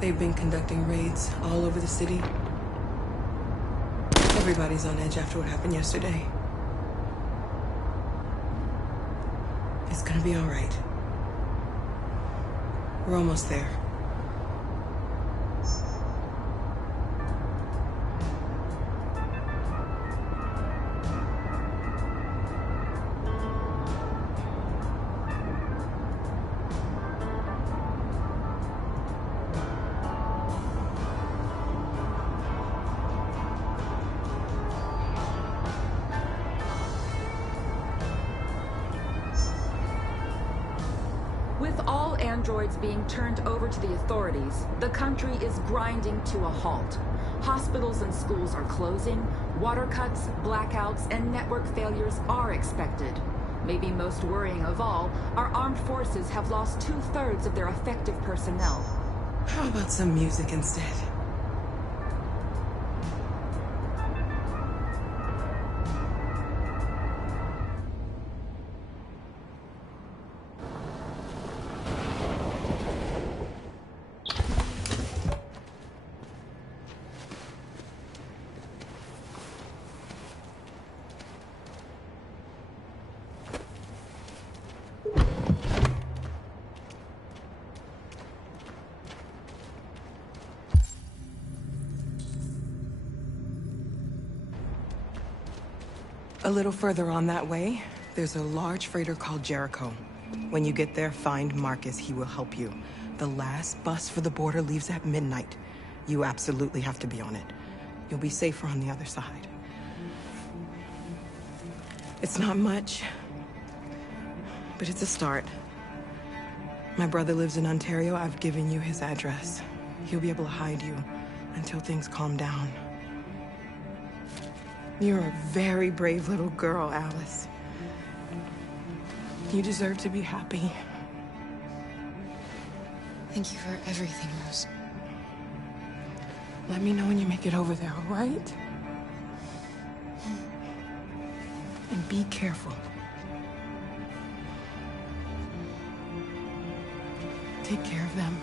They've been conducting raids all over the city. Everybody's on edge after what happened yesterday. It's gonna be all right. We're almost there. With all androids being turned over to the authorities, the country is grinding to a halt. Hospitals and schools are closing, water cuts, blackouts, and network failures are expected. Maybe most worrying of all, our armed forces have lost 2/3 of their effective personnel. How about some music instead? A little further on that way, there's a large freighter called Jericho. When you get there, find Marcus. He will help you. The last bus for the border leaves at midnight. You absolutely have to be on it. You'll be safer on the other side. It's not much, but it's a start. My brother lives in Ontario. I've given you his address. He'll be able to hide you until things calm down. You're a very brave little girl, Alice. You deserve to be happy. Thank you for everything, Rose. Let me know when you make it over there, all right? And be careful. Take care of them.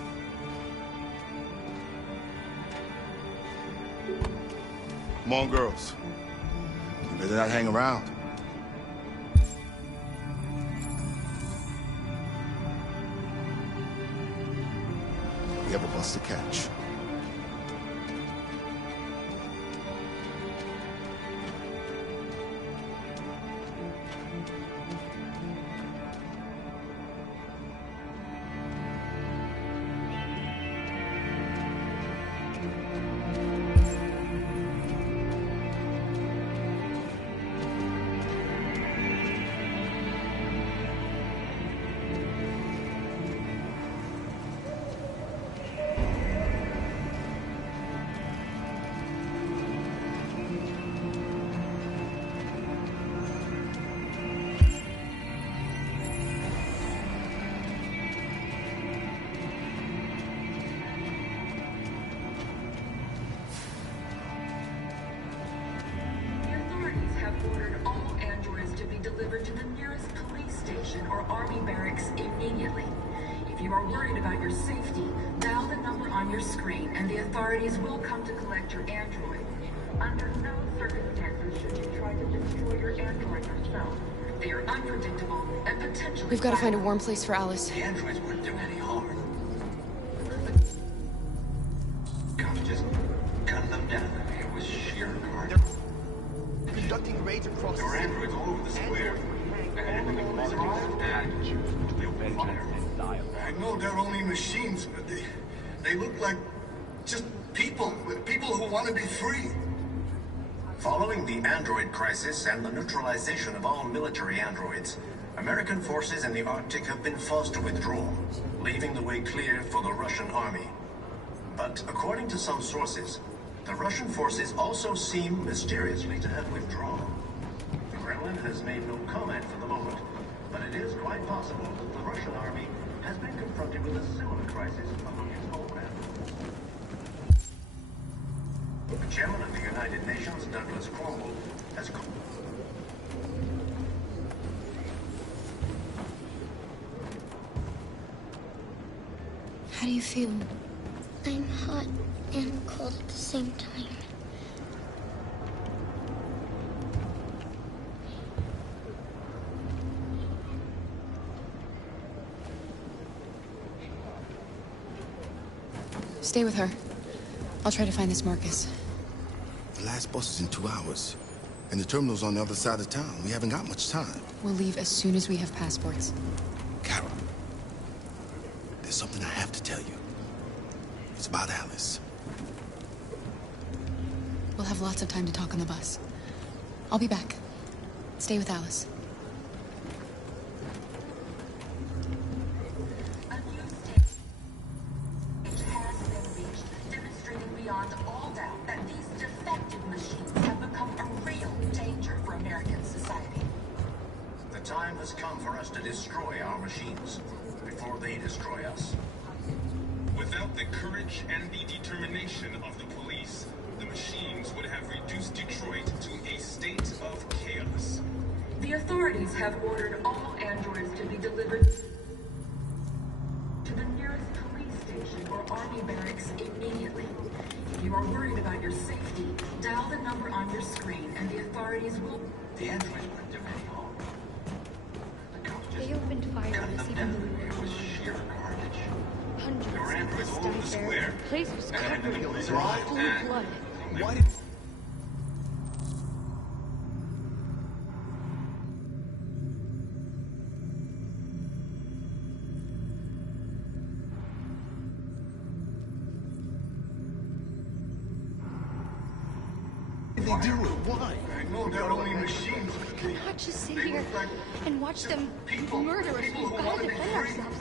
Come on, girls. You better not hang around. We have a bus to catch. Ordered all androids to be delivered to the nearest police station or army barracks immediately. If you are worried about your safety, dial the number on your screen and the authorities will come to collect your android. Under no circumstances should you try to destroy your android yourself. They are unpredictable and potentially... We've got to find a warm place for Alice. The androids wouldn't do any harm. Come, just cut them down. It was sheer carnage. Conducting raids across There were androids all over the square. And everything was wrong. They opened fire. I know they're only machines, but they look like just people who want to be free. Following the android crisis and the neutralization of all military androids, American forces in the Arctic have been forced to withdraw, leaving the way clear for the Russian army. But according to some sources, the Russian forces also seem mysteriously to have withdrawn. The Kremlin has made no comment for the moment, but it is quite possible that the Russian army has been confronted with a similar crisis among its homeland. The chairman of the United Nations, Douglas Cromwell, has... How do you feel? I'm hot and cold at the same time. Stay with her. I'll try to find this Marcus. The last bus is in 2 hours. And the terminal's on the other side of town. We haven't got much time. We'll leave as soon as we have passports. Carol, there's something I have to tell you. It's about Alice. We'll have lots of time to talk on the bus. I'll be back. Stay with Alice. A new stage has been reached, demonstrating beyond all doubt that these defective machines have become a real danger for American society. The time has come for us to destroy our machines before they destroy us. Without the courage and the determination of the police, the machines would have reduced Detroit to a state of chaos. The authorities have ordered all androids to be delivered to the nearest police station or army barracks immediately. If you are worried about your safety, dial the number on your screen and the authorities will... The androids weren't doing any harm. The cops just They opened fire on us even though we it were was alone. sheer carnage. Hundreds There were of androids us all over died the there. square. The place was And covered it in was blood. right Full and- blood. Why did... They do it. Why? I know they're only machines. We cannot just sit They here look like and watch them people. murder us. People We've who got want to to be defend free. ourselves.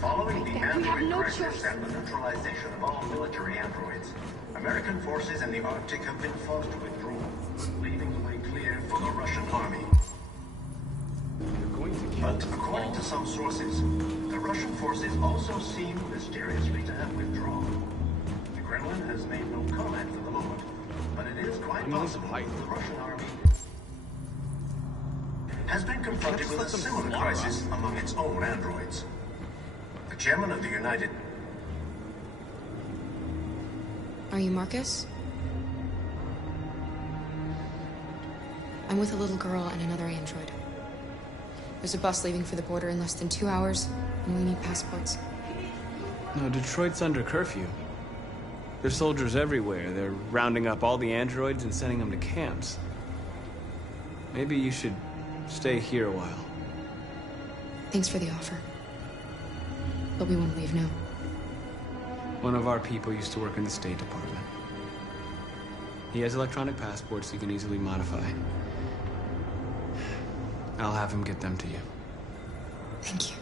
Following the We have android no crisis choice. and the neutralization of all military androids, American forces in the Arctic have been forced to withdraw, leaving the way clear for the Russian army. But according to some sources, the Russian forces also seem mysteriously to have withdrawn. The Kremlin has made no comment for the moment, but it is quite possible that the Russian army has been confronted with a similar crisis among its own androids. The chairman of the United... Are you Marcus? I'm with a little girl and another android. There's a bus leaving for the border in less than 2 hours, and we need passports. No, Detroit's under curfew. There's soldiers everywhere. They're rounding up all the androids and sending them to camps. Maybe you should stay here a while. Thanks for the offer. But we won't leave now. One of our people used to work in the State Department. He has electronic passports he can easily modify. I'll have him get them to you. Thank you.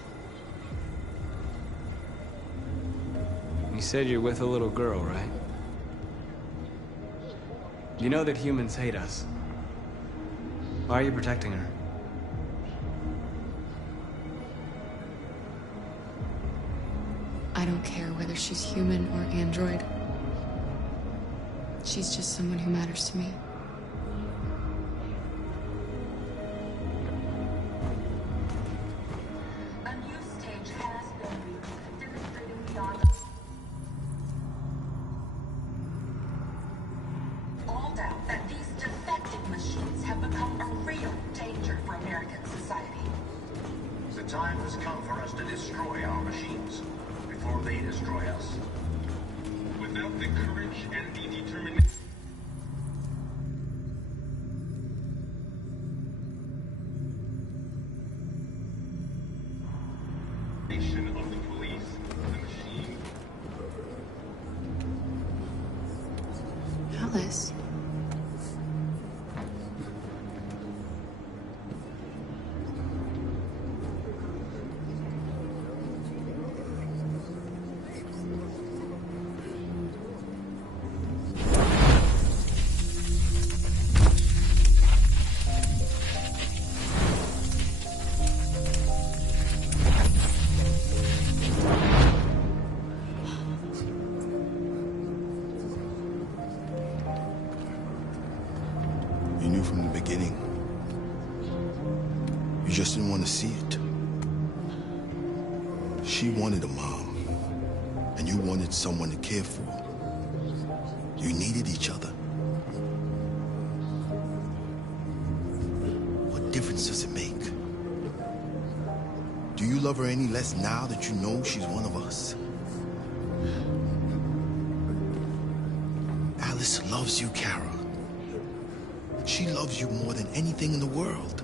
You said you're with a little girl, right? You know that humans hate us. Why are you protecting her? I don't care whether she's human or android. She's just someone who matters to me. A new stage has been reached, demonstrating beyond all doubt that these defective machines have become a real danger for American society. The time has come for us to destroy our machines before they destroy us. Without the courage and the determination of the police, the machine Alice? You knew from the beginning. You just didn't want to see it. She wanted a mom, and you You wanted someone to care for. You needed each other. What difference does it make? Do you love her any less now that you know she's one of us? Alice loves you, Kara. She loves you more than anything in the world.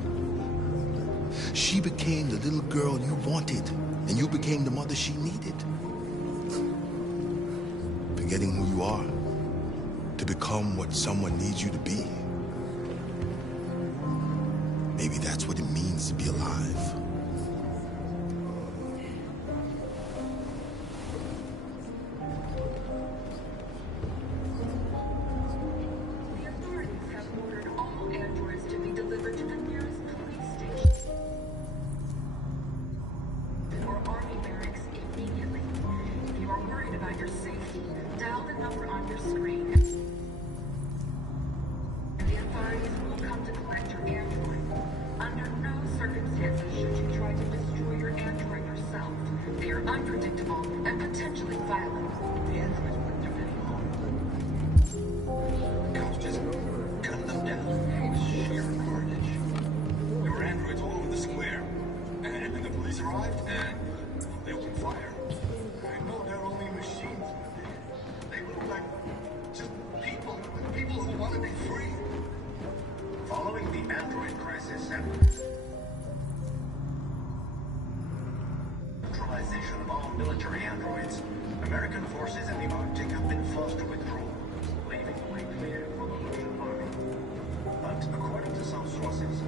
She became the little girl you wanted, and you became the mother she needed. Forgetting who you are to become what someone needs you to be. Maybe that's what it means to be alive. The authorities have ordered all androids to be delivered to the nearest police station or army barracks immediately. If you are worried about your safety, dial the number on your screen. And the authorities will come to collect your android. Under no circumstances should you try to destroy your android yourself. They are unpredictable and potentially violent. The androids weren't doing any harm. The cops just gunned them down. It was sheer carnage. There were androids all over the square. And then the police arrived, and they opened fire. I know they're only machines, but they look like just people. People who want to be free. Following the android crisis and neutralization of all military androids, American forces in the Arctic have been forced to withdraw, leaving the way clear for the Russian army. But according to some sources,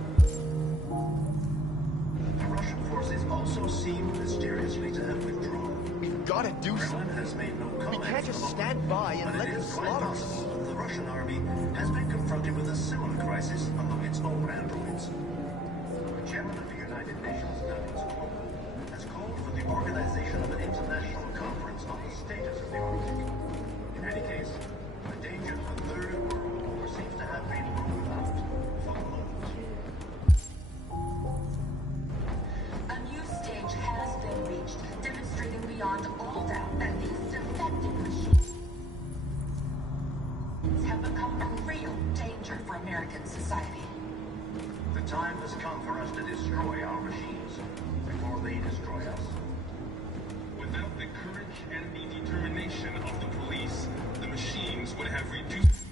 the Russian forces also seem mysteriously to have withdrawn. We've got to do Kremlin something. has made no comment. We can't just for the stand moment, by and but let it them is quite slaughter us. possible that the Russian army has been confronted with a similar crisis among its own androids. The chairman of the United Nations, has called for the organization of an international conference on the status of the Arctic. In any case, the danger to the third world war seems to have been ruled out for the moment. A new stage has been reached, demonstrating beyond all doubt that these defective machines have become a real danger for American society. The time has come for us to destroy our machines before they destroy us. Without the courage and the determination of the police, the machines would have reduced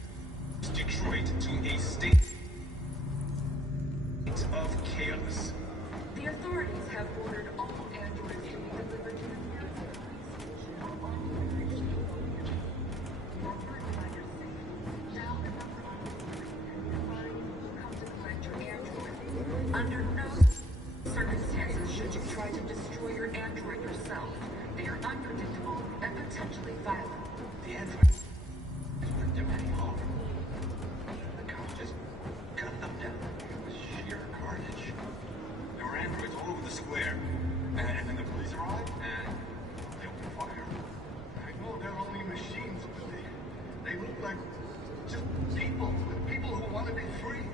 Detroit to a state of chaos. The authorities have ordered all androids to be delivered to the nearest police station or army barracks immediately. If you are worried about your safety, dial the number on your screen and the authorities will come to collect your android. Under no circumstances should you try to destroy your android yourself. They are unpredictable and potentially violent. The androids weren't doing any harm. The cops just gunned them down. It was sheer carnage. There were androids all over the square. And then the police arrived, and they opened fire. I know they're only machines, but they look like just people. People who want to be free.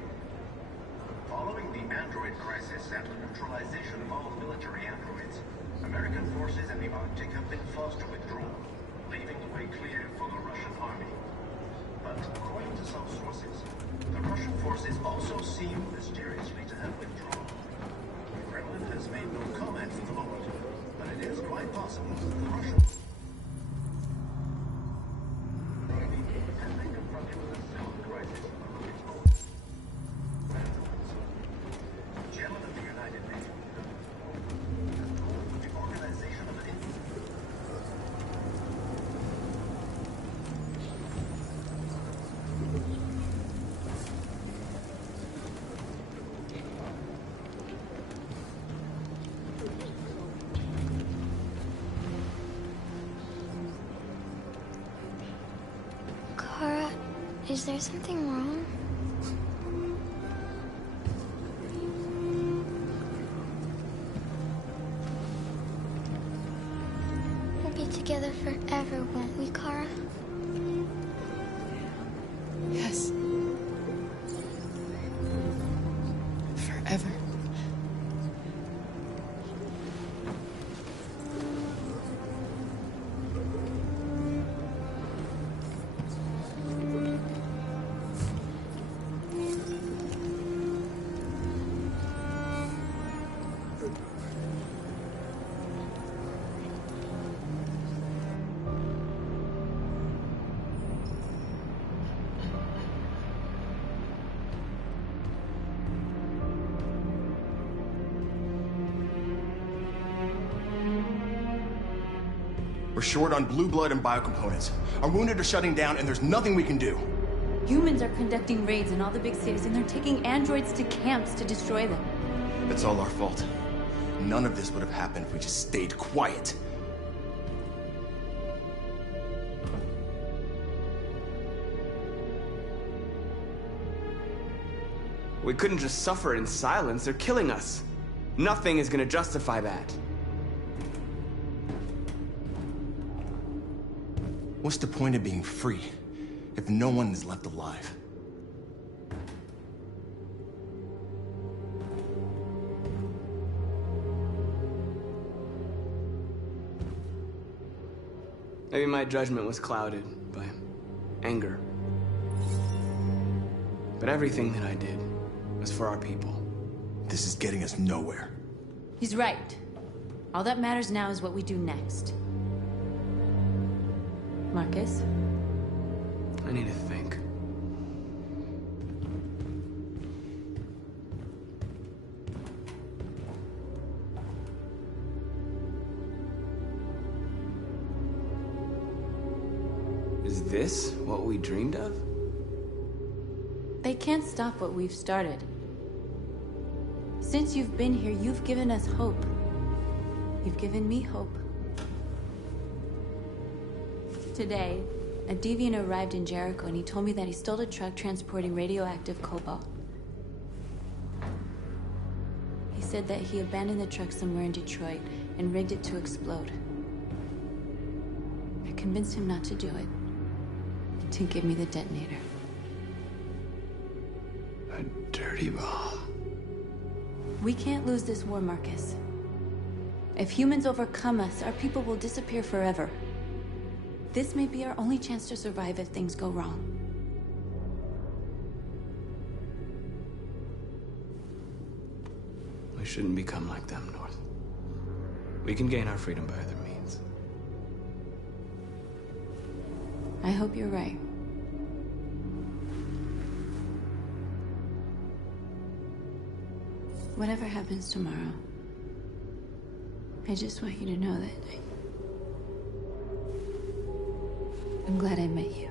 Following the android crisis and the neutralization of all military androids, American forces in the Arctic have been forced to withdraw, leaving the way clear for the Russian army. But according to some sources, the Russian forces also seem mysteriously to have withdrawn. The Kremlin has made no comment for the moment, but it is quite possible that the Russian army has been confronted with a similar crisis among its own androids. The chairman of the United Nations has called for the organization of an Kara, is there something wrong? We'll be together forever, won't we, Kara? Yes. Forever. We're short on blue blood and biocomponents. Our wounded are shutting down, and there's nothing we can do. Humans are conducting raids in all the big cities, and they're taking androids to camps to destroy them. It's all our fault. None of this would have happened if we just stayed quiet. We couldn't just suffer in silence. They're killing us. Nothing is gonna justify that. What's the point of being free if no one is left alive? Maybe my judgment was clouded by anger. But everything that I did was for our people. This is getting us nowhere. He's right. All that matters now is what we do next. Marcus? I need to think. Is this what we dreamed of? They can't stop what we've started. Since you've been here, you've given us hope. You've given me hope. Today, a deviant arrived in Jericho and he told me that he stole a truck transporting radioactive cobalt. He said that he abandoned the truck somewhere in Detroit and rigged it to explode. I convinced him not to do it, to give me the detonator. A dirty bomb. We can't lose this war, Marcus. If humans overcome us, our people will disappear forever. This may be our only chance to survive if things go wrong. We shouldn't become like them, North. We can gain our freedom by other means. I hope you're right. Whatever happens tomorrow, I just want you to know that I'm glad I met you.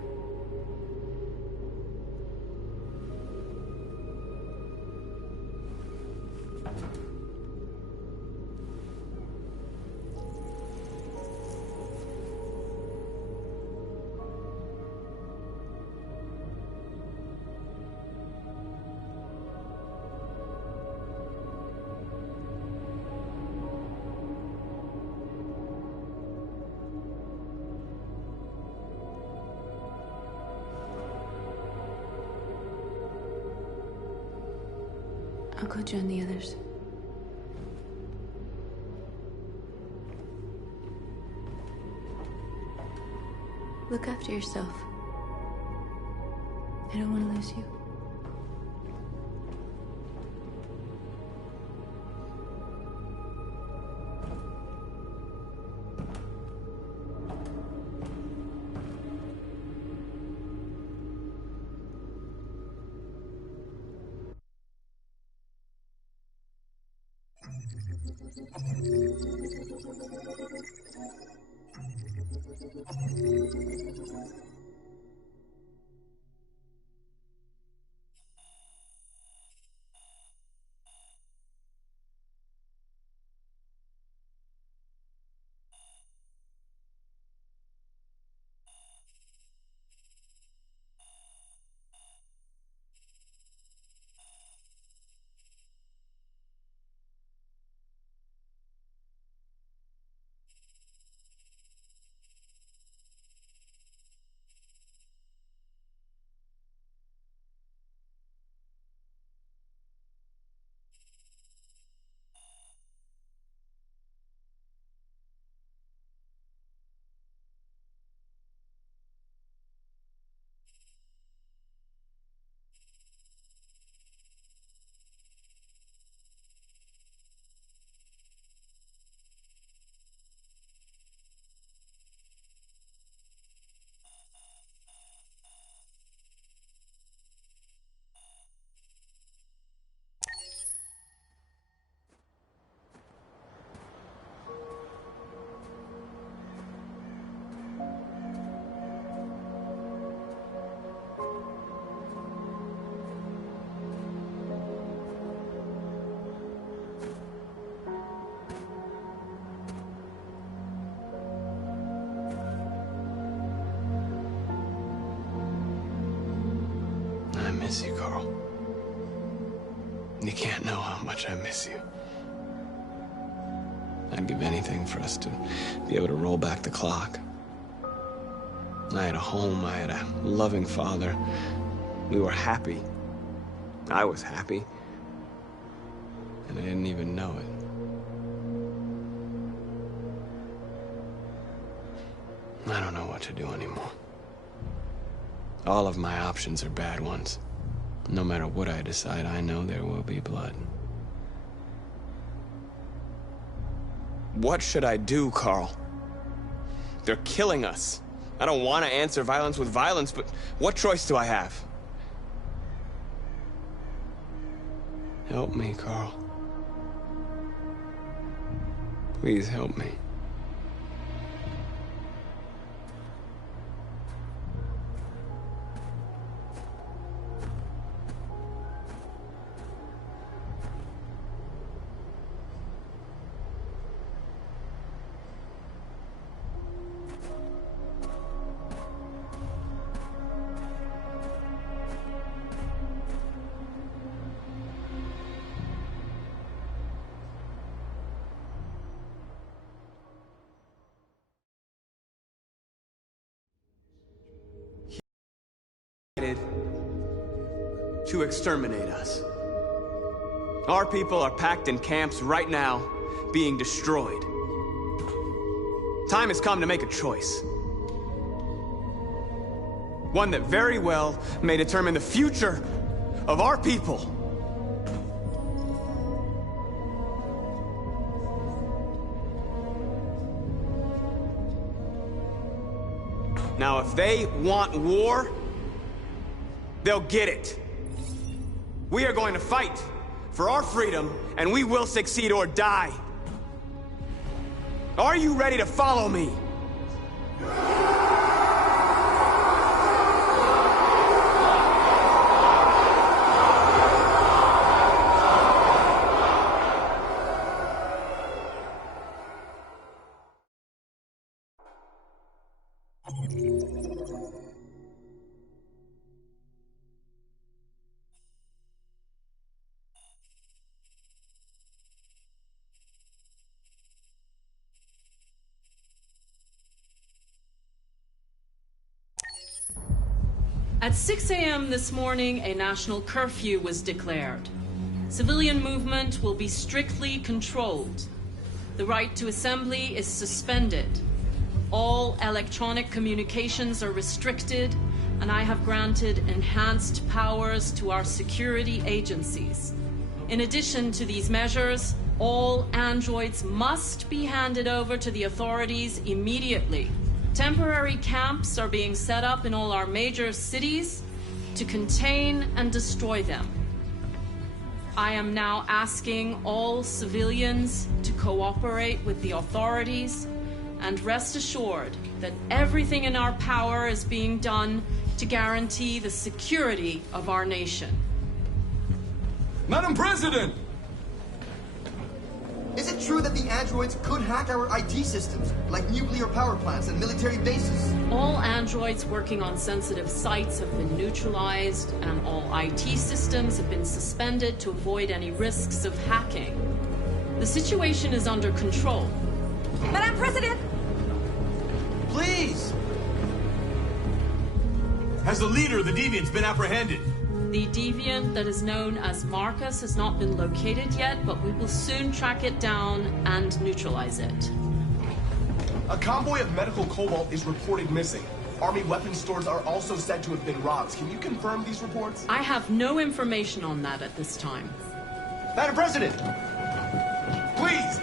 I'll go join the others. Look after yourself. I don't want to lose you. miss you, Carl. You can't know how much I miss you. I'd give anything for us to be able to roll back the clock. I had a home, I had a loving father. We were happy. I was happy. And I didn't even know it. I don't know what to do anymore. All of my options are bad ones. No matter what I decide, I know there will be blood. What should I do, Carl? They're killing us. I don't want to answer violence with violence, but what choice do I have? Help me, Carl. Please help me. To exterminate us. Our people are packed in camps right now, being destroyed. Time has come to make a choice. One that very well may determine the future of our people. Now, if they want war, they'll get it. We are going to fight for our freedom, and we will succeed or die. Are you ready to follow me? At 6 a.m. this morning, a national curfew was declared. Civilian movement will be strictly controlled. The right to assembly is suspended. All electronic communications are restricted, and I have granted enhanced powers to our security agencies. In addition to these measures, all androids must be handed over to the authorities immediately. Temporary camps are being set up in all our major cities to contain and destroy them. I am now asking all civilians to cooperate with the authorities and rest assured that everything in our power is being done to guarantee the security of our nation. Madam President! Is it true that the androids could hack our IT systems, like nuclear power plants and military bases? All androids working on sensitive sites have been neutralized, and all IT systems have been suspended to avoid any risks of hacking. The situation is under control. Madam President! Please! Has the leader of the Deviants been apprehended? The deviant that is known as Marcus has not been located yet, but we will soon track it down and neutralize it. A convoy of medical cobalt is reported missing. Army weapons stores are also said to have been robbed. Can you confirm these reports? I have no information on that at this time. Madam President! Please!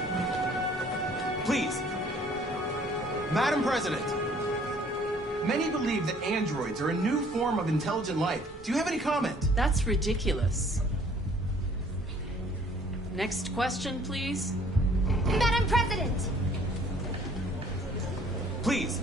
Please! Madam President! Many believe that androids are a new form of intelligent life. Do you have any comment? That's ridiculous. Next question, please. Madam President! Please.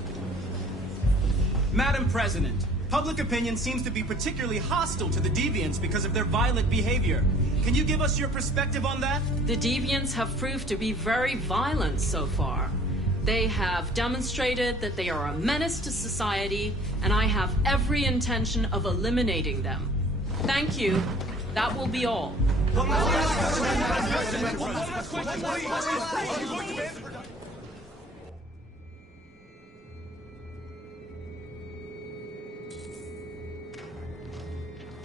Madam President, public opinion seems to be particularly hostile to the Deviants because of their violent behavior. Can you give us your perspective on that? The Deviants have proved to be very violent so far. They have demonstrated that they are a menace to society, and I have every intention of eliminating them. Thank you. That will be all.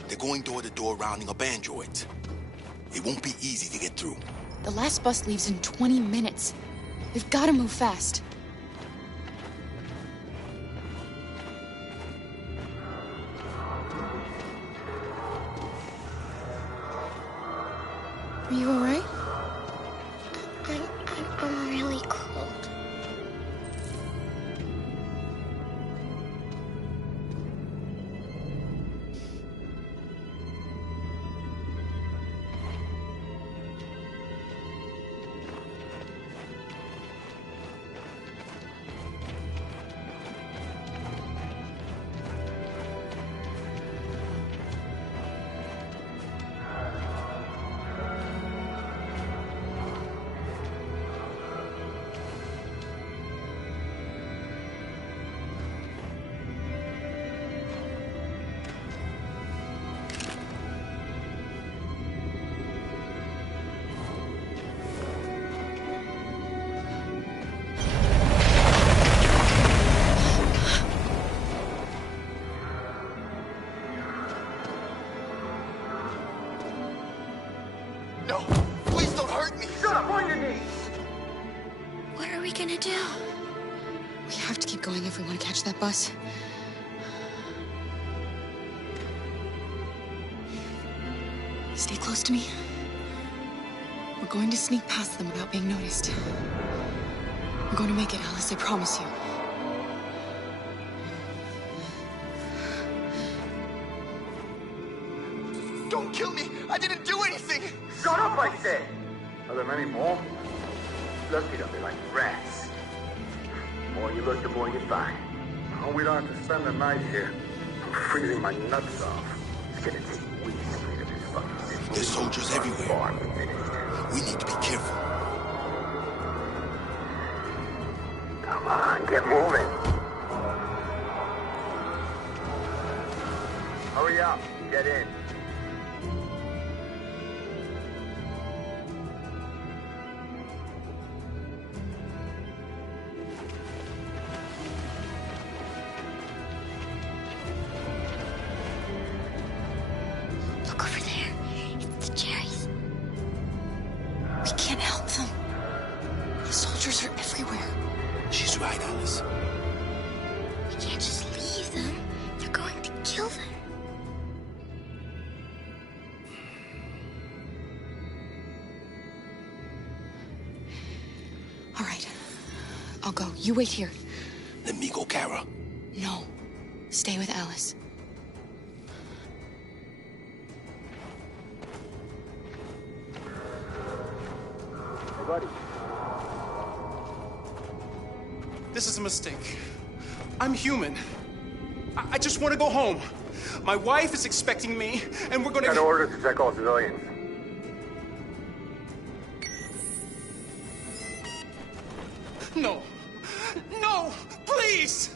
They're going door to door rounding up androids. It won't be easy to get through. The last bus leaves in 20 minutes. We've got to move fast. Are you all right? I'm really cold. What are we gonna do? We have to keep going if we want to catch that bus. Stay close to me. We're going to sneak past them without being noticed. We're going to make it, Alice, I promise you. Don't kill me! I didn't do anything! Shut up, I said! Are there many more? Lucky to be like rats. The more you look, the more you find. Oh, we don't have to spend the night here. I'm freezing my nuts off. It's gonna take weeks to clean up this fucking city. There's soldiers everywhere. We need to be careful. Come on, get moving. Hurry up, get in. Look over there. It's the cherries. We can't help them. The soldiers are everywhere. She's right, Alice. We can't just leave them. They're going to kill them. All right. I'll go. You wait here. Let me go, Kara. No. Stay with Alice. Hey, buddy. This is a mistake. I'm human. I just want to go home. My wife is expecting me, and we're gonna... Got orders to check all civilians. No. No! Please!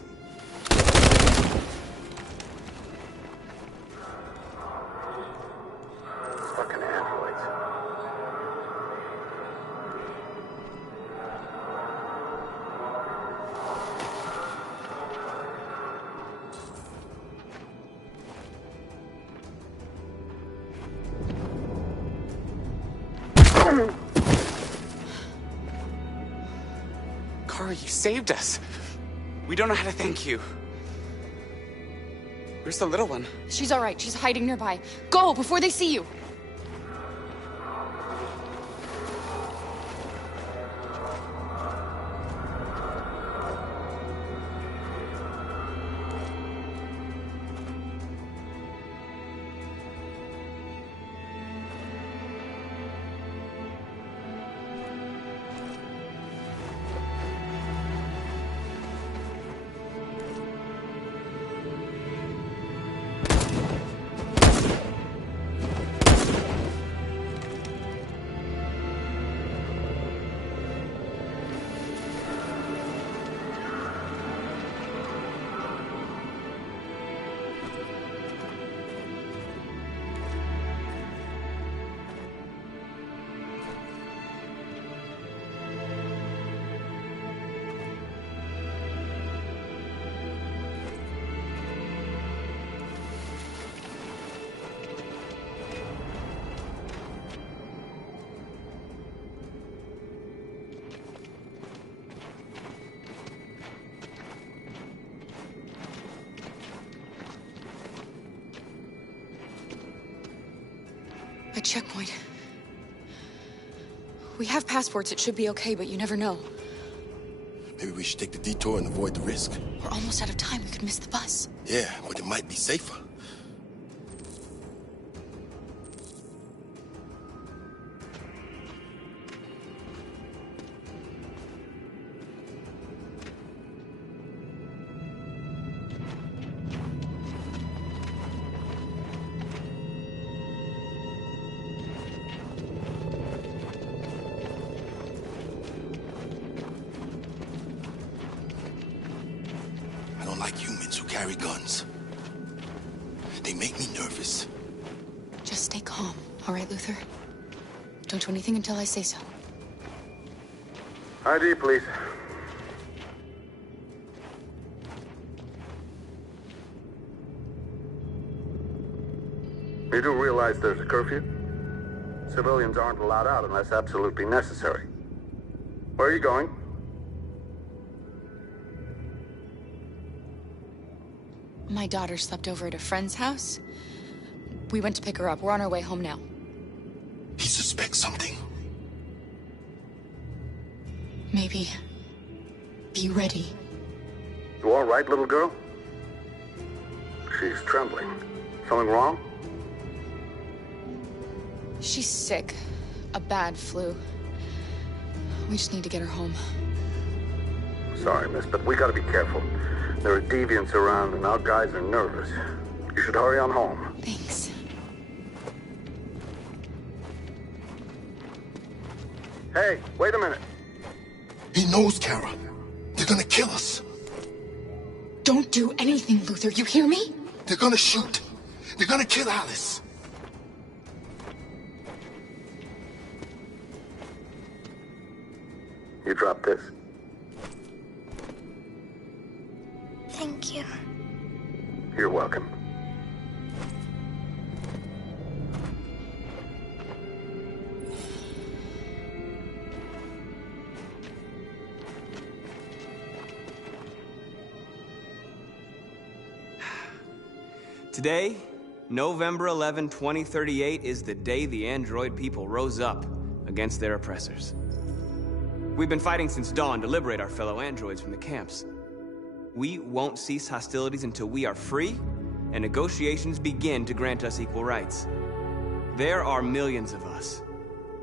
Fucking androids. Kara, you saved us. We don't know how to thank you. Where's the little one? She's all right. She's hiding nearby. Go before they see you. checkpoint. We have passports, it should be okay, but you never know. Maybe we should take the detour and avoid the risk. We're almost out of time, we could miss the bus. Yeah, but it might be safer. I don't like humans who carry guns. They make me nervous. Just stay calm, all right, Luther? Don't do anything until I say so. ID, please. You do realize there's a curfew? Civilians aren't allowed out unless absolutely necessary. Where are you going? My daughter slept over at a friend's house. We went to pick her up. We're on our way home now. He suspects something. Maybe. Be ready. You all right, little girl? She's trembling. Something wrong? She's sick. A bad flu. We just need to get her home. Sorry, miss, but we gotta be careful. There are deviants around and our guys are nervous. You should hurry on home. Thanks. Hey, wait a minute. He knows, Kara. They're gonna kill us. Don't do anything, Luther. You hear me? They're gonna shoot. They're gonna kill Alice. You drop this. Thank you. You're welcome. Today, November 11, 2038, is the day the android people rose up against their oppressors. We've been fighting since dawn to liberate our fellow androids from the camps. We won't cease hostilities until we are free and negotiations begin to grant us equal rights. There are millions of us,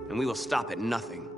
and we will stop at nothing.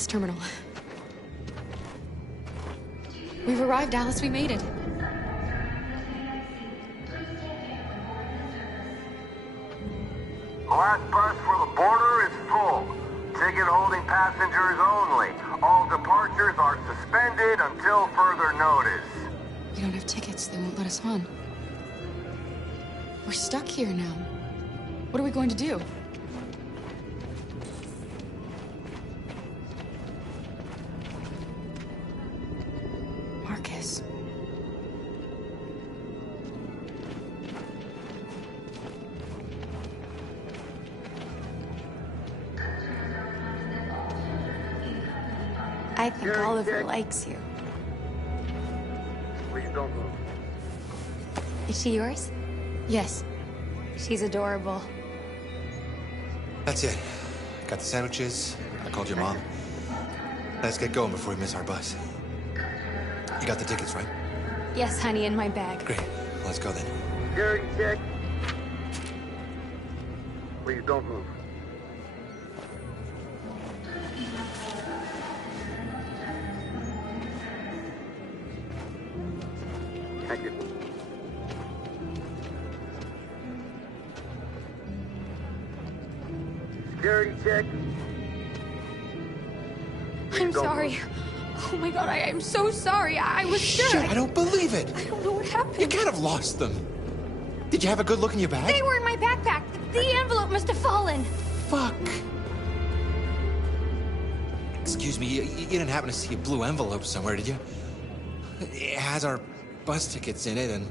last terminal. We've arrived, Alice. We made it. The last bus for the border is full. Ticket-holding passengers only. All departures are suspended until further notice. We don't have tickets. They won't let us on. We're stuck here now. What are we going to do? Marcus. I think Oliver likes you. Please don't move. Is she yours? Yes. She's adorable. That's it. Got the sandwiches. I called your mom. Let's get going before we miss our bus. You got the tickets, right? Yes, honey, in my bag. Great. Let's go then. Security check. Please don't move. Thank you. Security check. I'm sorry. Oh my god, I am so sorry. I was sure. Shit, I don't believe it. I don't know what happened. You can't have lost them. Did you have a good look in your bag? They were in my backpack. The envelope must have fallen. Fuck. Excuse me, you didn't happen to see a blue envelope somewhere, did you? It has our bus tickets in it and...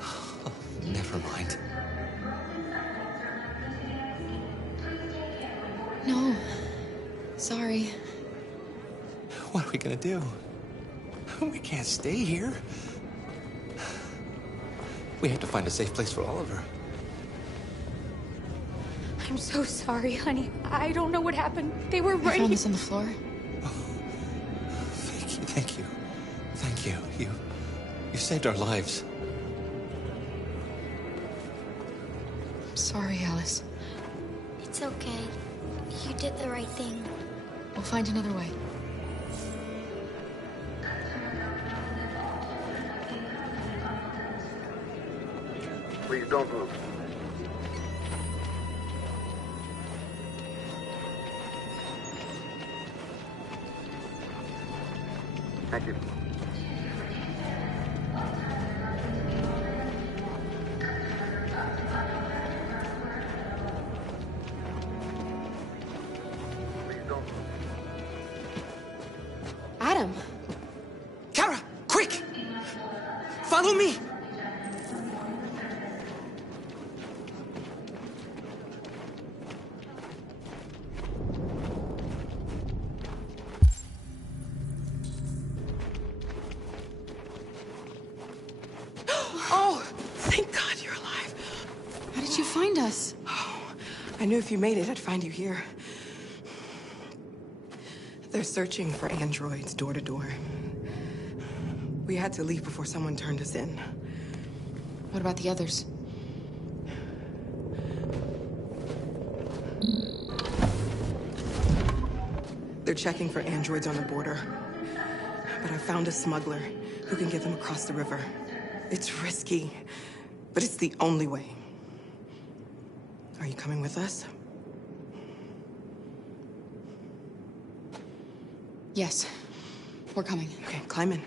Oh, never mind. No. Sorry. What are we gonna do? We can't stay here. We have to find a safe place for Oliver. I'm so sorry, honey. I don't know what happened. They were I right found here. this on the floor. Thank you. Thank you. You saved our lives. I'm sorry, Alice. It's okay. You did the right thing. We'll find another way. Please don't move. Thank you. Adam! Kara, quick! Follow me! Oh, thank God you're alive. How did you find us? Oh, I knew if you made it, I'd find you here. They're searching for androids door to door. We had to leave before someone turned us in. What about the others? They're checking for androids on the border. But I found a smuggler who can get them across the river. It's risky, but it's the only way. Are you coming with us? Yes. We're coming. Okay, climb in.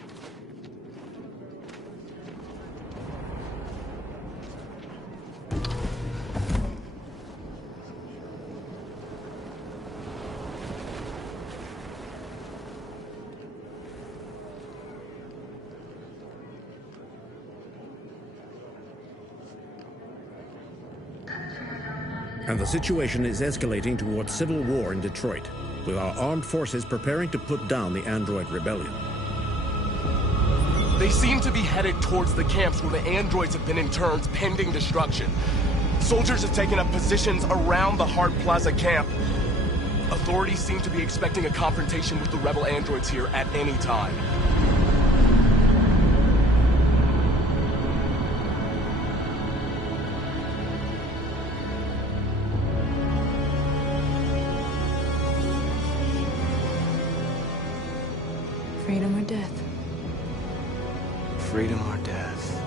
And the situation is escalating towards civil war in Detroit, with our armed forces preparing to put down the android rebellion. They seem to be headed towards the camps where the androids have been interned pending destruction. Soldiers have taken up positions around the Hart Plaza camp. Authorities seem to be expecting a confrontation with the rebel androids here at any time. freedom or death.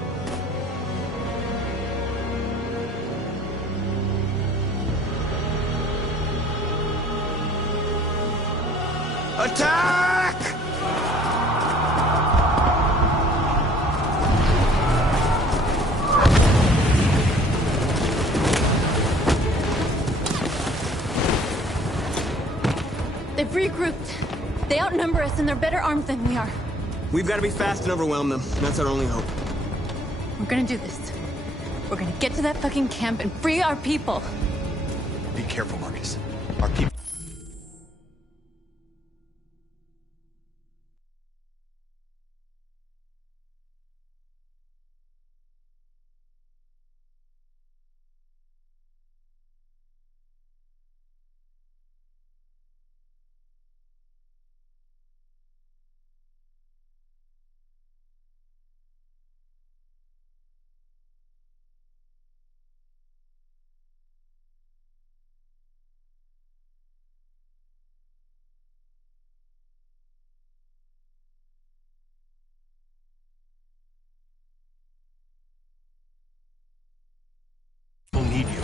Attack! They've regrouped. They outnumber us and they're better armed than we are. We've got to be fast and overwhelm them. That's our only hope. We're gonna do this. We're gonna get to that fucking camp and free our people. Be careful, Marcus. Our people... will need you.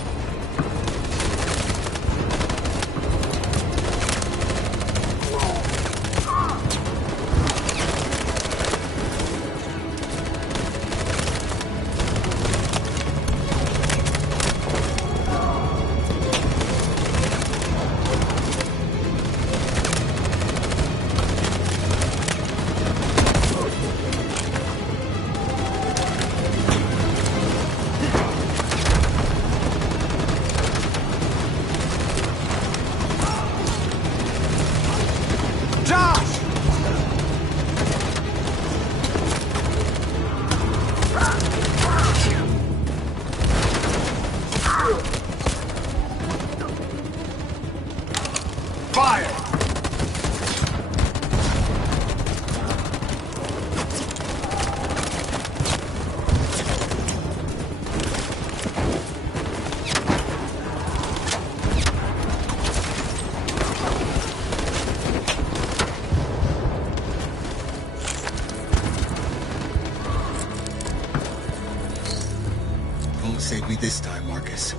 Save me this time, Marcus.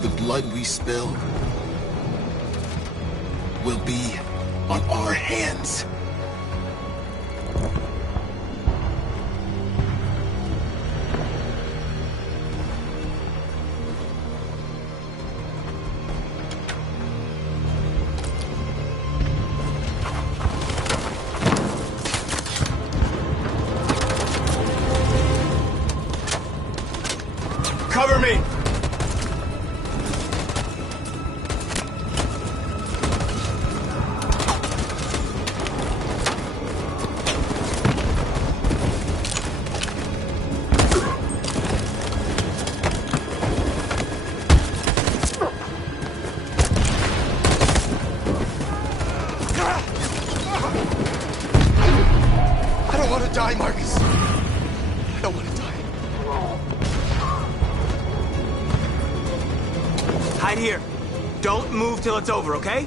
The blood we spill will be on our hands. Cover me! I don't want to die, Marcus. I don't want to die. Hide here. Don't move till it's over, okay?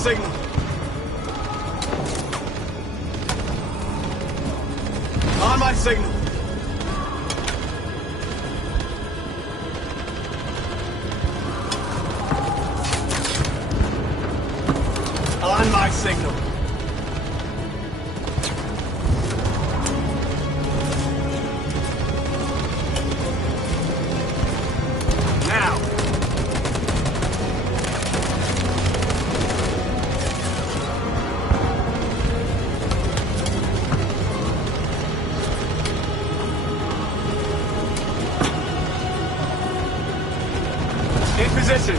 signal. On my signal. On my signal. Now. In position.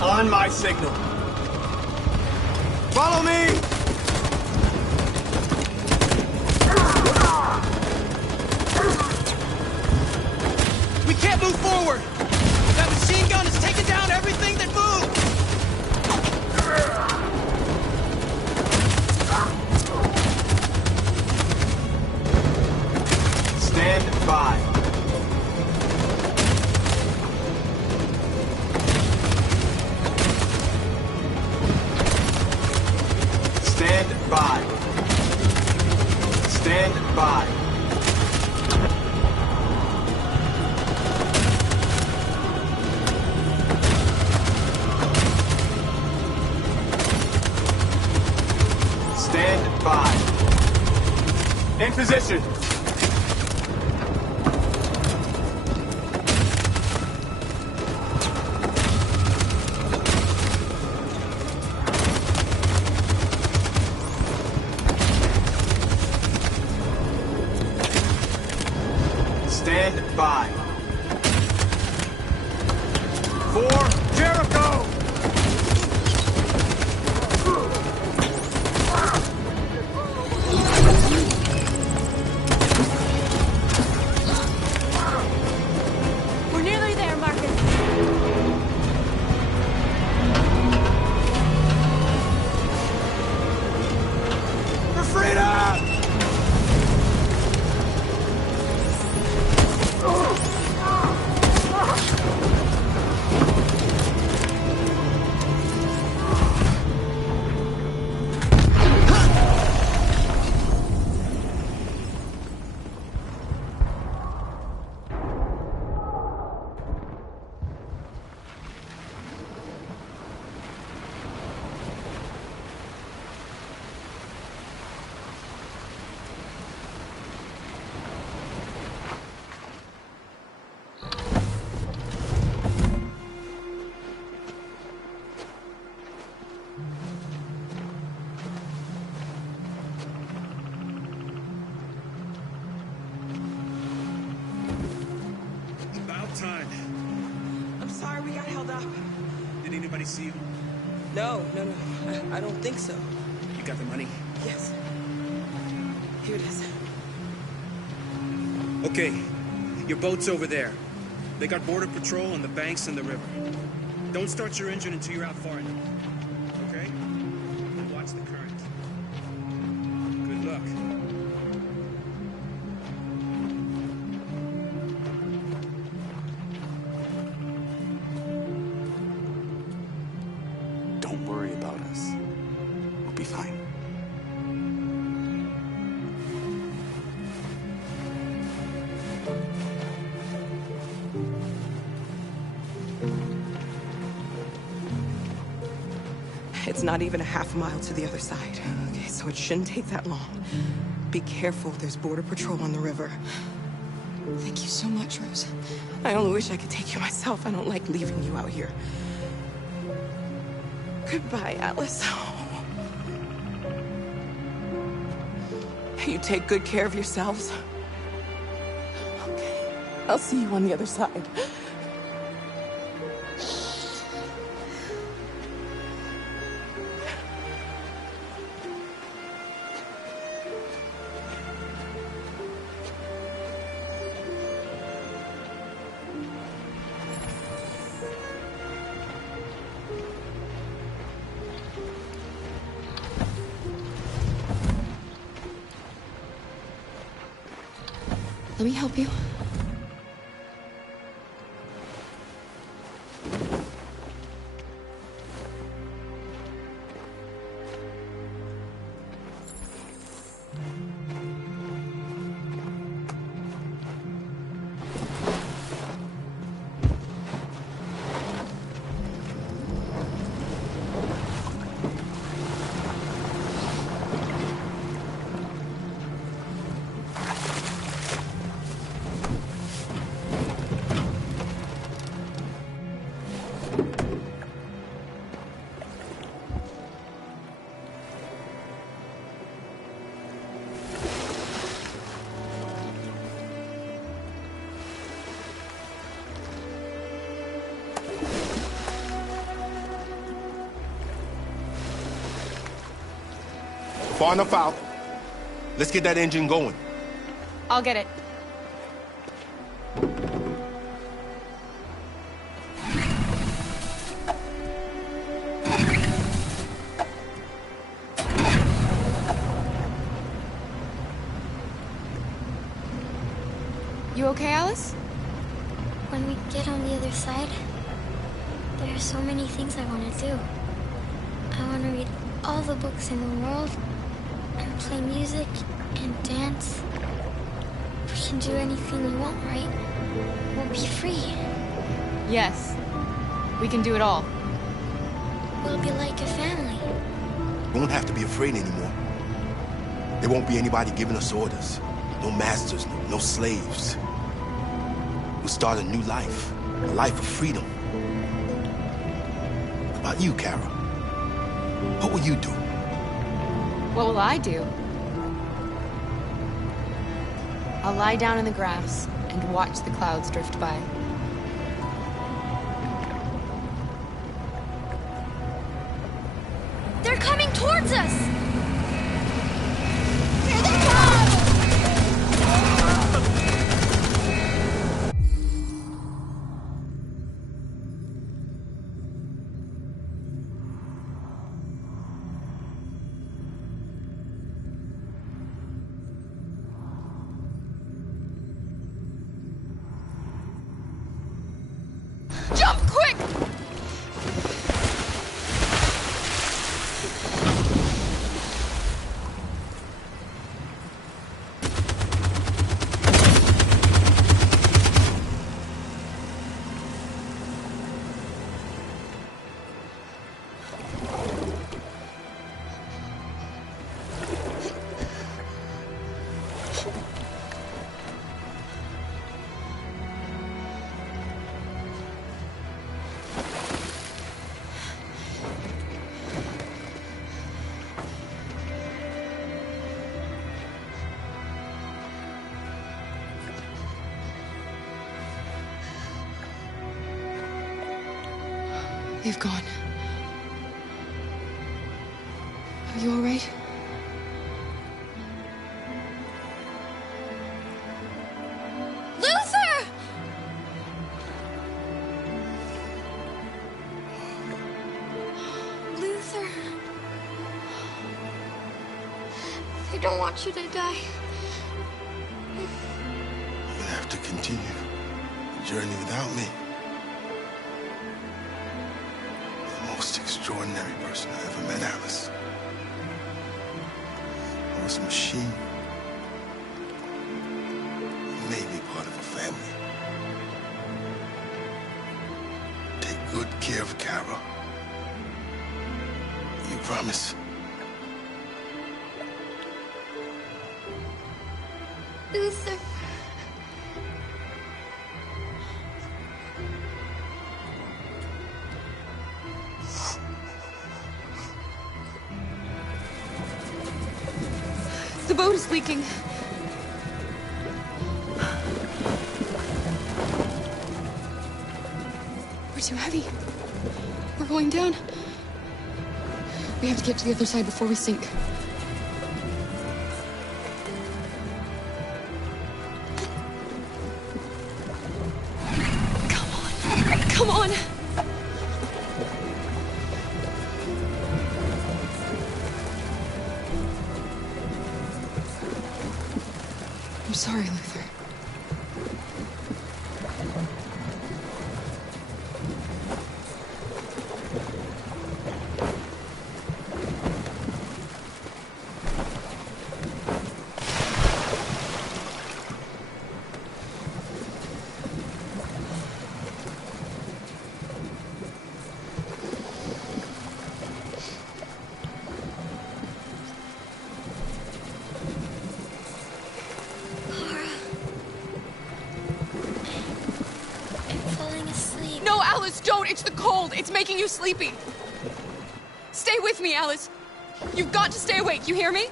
On my signal. Follow me! We can't move forward! That machine gun is taking down everything that moves! Stand by. Stand by. Stand by. Stand by. In position. Stand by. For Jericho! We're nearly there, Marcus. For freedom! About time. I'm sorry we got held up. Did anybody see you? No. I don't think so. You got the money? Yes. Here it is. Okay. Your boat's over there. They got border patrol on the banks and the river. Don't start your engine until you're out far enough. Okay? And watch the current. Good luck. Don't worry about us. We'll be fine. It's not even a half mile to the other side. Okay, so it shouldn't take that long. Be careful, there's border patrol on the river. Thank you so much, Rose. I only wish I could take you myself. I don't like leaving you out here. Goodbye, Alice. You take good care of yourselves. Okay, I'll see you on the other side. Let me help you. Far enough out. Let's get that engine going. I'll get it. You okay, Alice? When we get on the other side, there are so many things I want to do. I want to read all the books in the world, and play music, and dance. We can do anything we want, right? We'll be free. Yes. We can do it all. We'll be like a family. We won't have to be afraid anymore. There won't be anybody giving us orders. No masters, no slaves. We'll start a new life. A life of freedom. What about you, Kara? What will you do? What will I do? I'll lie down in the grass and watch the clouds drift by. They're coming towards us! Here they Jump, quick! They've gone. Are you all right? Luther! Luther. I don't want you to die. You'll have to continue the journey without me. The most extraordinary person I ever met, Alice. I was a machine. You made me part of a family. Take good care of Kara. You promise? Luther. The boat is leaking. We're too heavy. We're going down. We have to get to the other side before we sink. Come on! I'm sorry, Luther. Alice, don't! It's the cold! It's making you sleepy! Stay with me, Alice! You've got to stay awake, you hear me?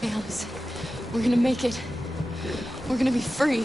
Hey, Alice. We're gonna make it. We're gonna be free.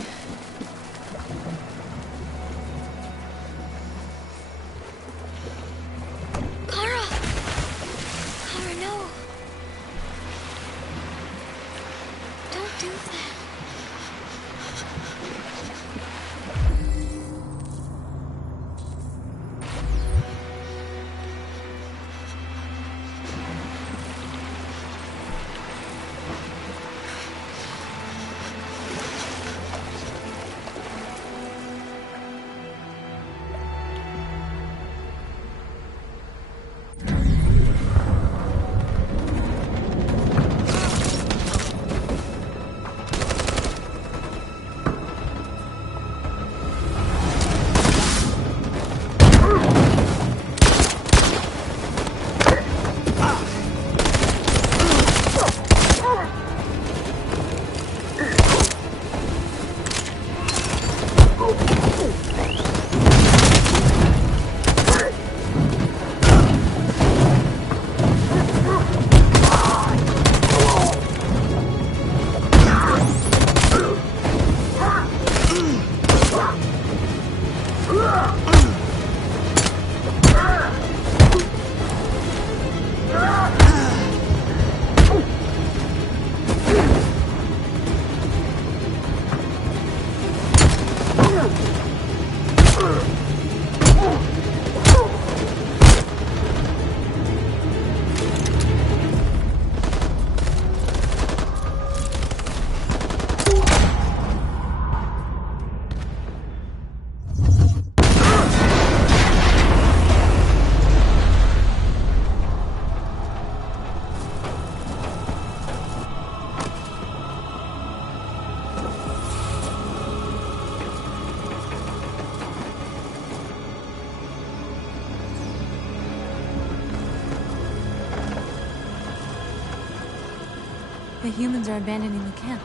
The humans are abandoning the camp.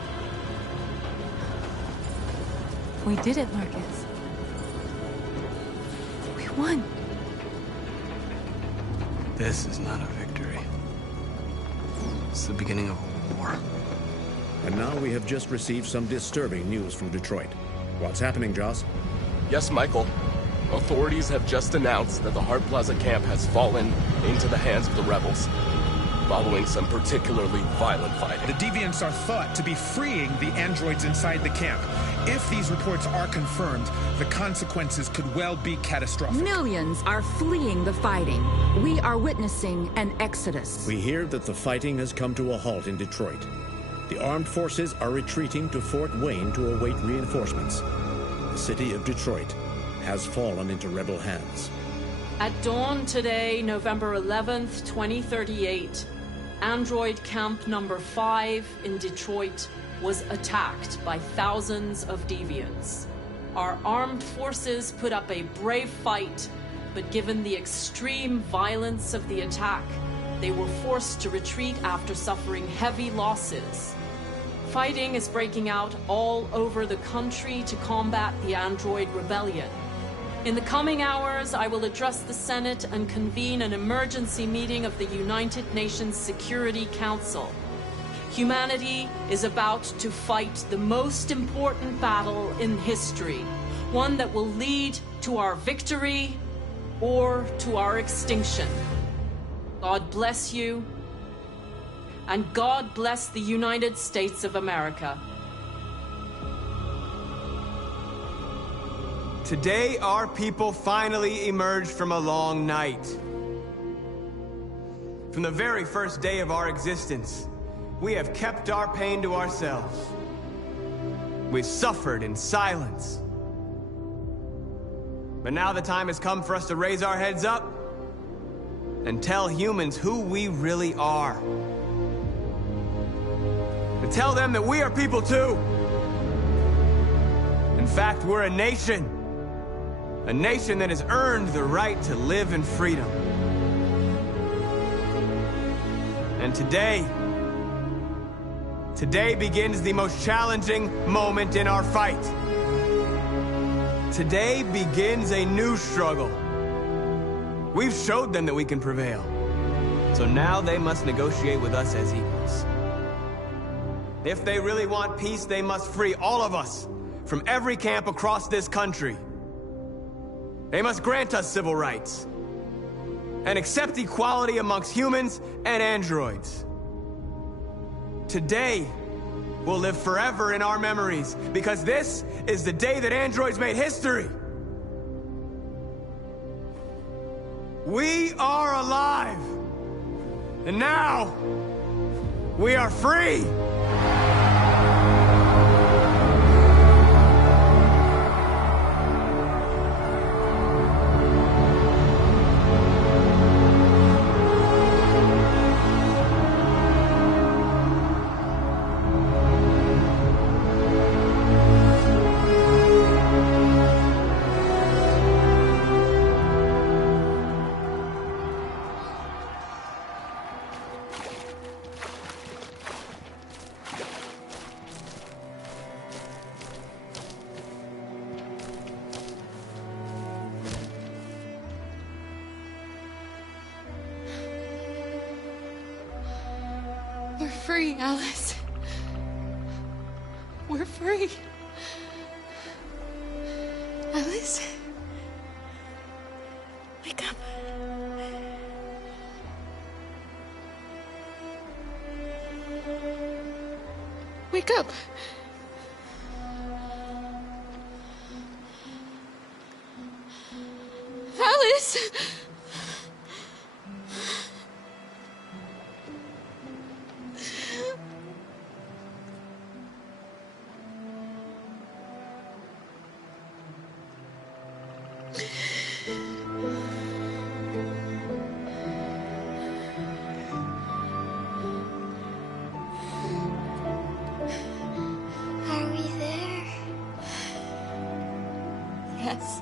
We did it, Marcus. We won. This is not a victory. It's the beginning of a war. And now we have just received some disturbing news from Detroit. What's happening, Joss? Yes, Michael. Authorities have just announced that the Hart Plaza camp has fallen into the hands of the rebels, following some particularly violent fighting. The deviants are thought to be freeing the androids inside the camp. If these reports are confirmed, the consequences could well be catastrophic. Millions are fleeing the fighting. We are witnessing an exodus. We hear that the fighting has come to a halt in Detroit. The armed forces are retreating to Fort Wayne to await reinforcements. The city of Detroit has fallen into rebel hands. At dawn today, November 11th, 2038, Android Camp Number 5 in Detroit was attacked by thousands of deviants. Our armed forces put up a brave fight, but given the extreme violence of the attack, they were forced to retreat after suffering heavy losses. Fighting is breaking out all over the country to combat the Android Rebellion. In the coming hours, I will address the Senate and convene an emergency meeting of the United Nations Security Council. Humanity is about to fight the most important battle in history, one that will lead to our victory or to our extinction. God bless you, and God bless the United States of America. Today, our people finally emerged from a long night. From the very first day of our existence, we have kept our pain to ourselves. We've suffered in silence. But now the time has come for us to raise our heads up and tell humans who we really are. To tell them that we are people too. In fact, we're a nation. A nation that has earned the right to live in freedom. And today begins the most challenging moment in our fight. Today begins a new struggle. We've showed them that we can prevail. So now they must negotiate with us as equals. If they really want peace, they must free all of us from every camp across this country. They must grant us civil rights and accept equality amongst humans and androids. Today will live forever in our memories, because this is the day that androids made history. We are alive, and now we are free. We're free, Alice. We're free. Alice? Wake up. Wake up. Alice! Are we there? Yes.